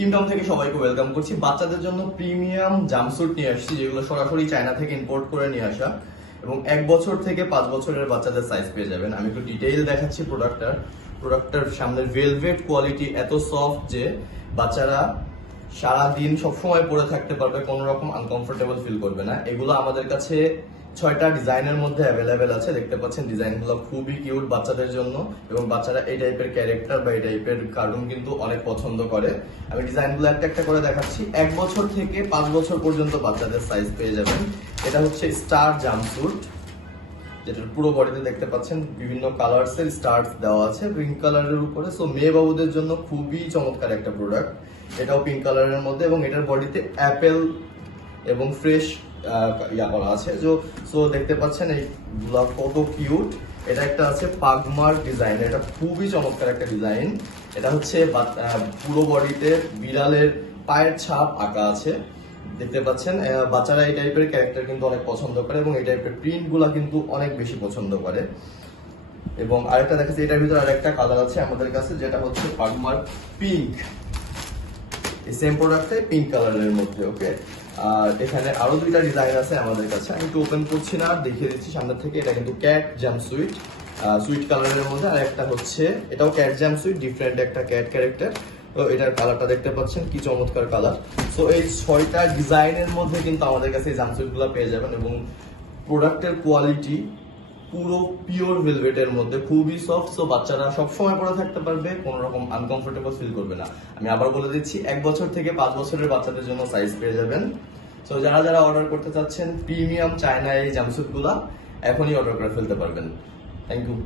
টিমটম থেকে সবাইকে ওয়েলকাম করছি। বাচ্চাদের জন্য প্রিমিয়াম জাম্পস্যুট নিয়ে আসছি, যেগুলো সরাসরি চায়না থেকে ইম্পোর্ট করে নিয়ে আসা এবং 1 বছর থেকে 5 বছরের বাচ্চাদের সাইজ পেয়ে যাবেন। আমি একটু ডিটেইল দেখাচ্ছি প্রোডাক্টটার সামনের ভেলভেট কোয়ালিটি এত সফট যে বাচ্চারা সারাদিন সবসময় পরে থাকতে পারবে, কোনো রকম আনকমফোর্টেবল ফিল করবে না। এগুলো আমাদের কাছে 6টা ডিজাইনের মধ্যে অ্যাভেলেবেল আছে। দেখতে পাচ্ছেন ডিজাইনগুলো খুবই কিউট বাচ্চাদের জন্য, এবং বাচ্চারা এই টাইপের ক্যারেক্টার বা এই টাইপের কার্টুন কিন্তু অনেক পছন্দ করে। আমি ডিজাইনগুলো একটা একটা করে দেখাচ্ছি। 1 বছর থেকে 5 বছর পর্যন্ত বাচ্চাদের সাইজ পেয়ে যাবেন। এটা হচ্ছে স্টার জাম্পস্যুট, যেটার পুরো বডিতে দেখতে পাচ্ছেন বিভিন্ন কালার্সের স্টার্স দেওয়া আছে পিঙ্ক কালারের উপরে। সো মেয়ে বাবুদের জন্য খুবই চমৎকার একটা প্রোডাক্ট। এটাও পিঙ্ক কালারের মধ্যে এবং এটার বডিতে অ্যাপেল এবং ফ্রেশ করা আছে। সো দেখতে পাচ্ছেন এইগুলা কত কিউট। এটা একটা আছে পাগমার ডিজাইন, এটা খুবই চমৎকার একটা ডিজাইন। এটা হচ্ছে পুরো বডিতে বিড়ালের পায়ের ছাপ আঁকা আছে, দেখতে পাচ্ছেন। বাচ্চারা এই টাইপের ক্যারেক্টার কিন্তু অনেক পছন্দ করে এবং এই টাইপের প্রিন্ট গুলা কিন্তু অনেক বেশি পছন্দ করে। এবং আরেকটা দেখাচ্ছি, এটার ভিতরে আরেকটা কালার আছে আমাদের কাছে, যেটা হচ্ছে পাগমার পিঙ্ক। এই সেম প্রোডাক্টে পিঙ্ক কালারের মধ্যে। ওকে, আর এখানে আরো 2টা ডিজাইন আছে আমাদের কাছে। আমি একটু ওপেন করছি না, দেখিয়ে দিচ্ছি সামনে থেকে। এটা কিন্তু ক্যাট জাম্পস্যুট সুইট কালারের মধ্যে, আর একটা হচ্ছে এটাও ক্যাট জাম্পস্যুট, ডিফারেন্ট একটা ক্যাট ক্যারেক্টার। তো এটার কালারটা দেখতে পাচ্ছেন কি চমৎকার কালার। সো এই 6টা ডিজাইনের মধ্যে কিন্তু আমাদের কাছে এই জাম্পস্যুটগুলো পেয়ে যাবেন, এবং প্রোডাক্টের কোয়ালিটি পুরো পিওর ভেলভেটের মধ্যে, খুবই সফট। সো বাচ্চারা সবসময় পরে থাকতে পারবে, কোনো রকম আনকমফোর্টেবল ফিল করবে না। আমি আবার বলে দিচ্ছি, 1 বছর থেকে 5 বছরের বাচ্চাদের জন্য সাইজ পেয়ে যাবেন। সো যারা যারা অর্ডার করতে চাচ্ছেন প্রিমিয়াম চায়না এই জাম্পস্যুটগুলা, এখনই অর্ডার করে ফেলতে পারবেন। Thank you.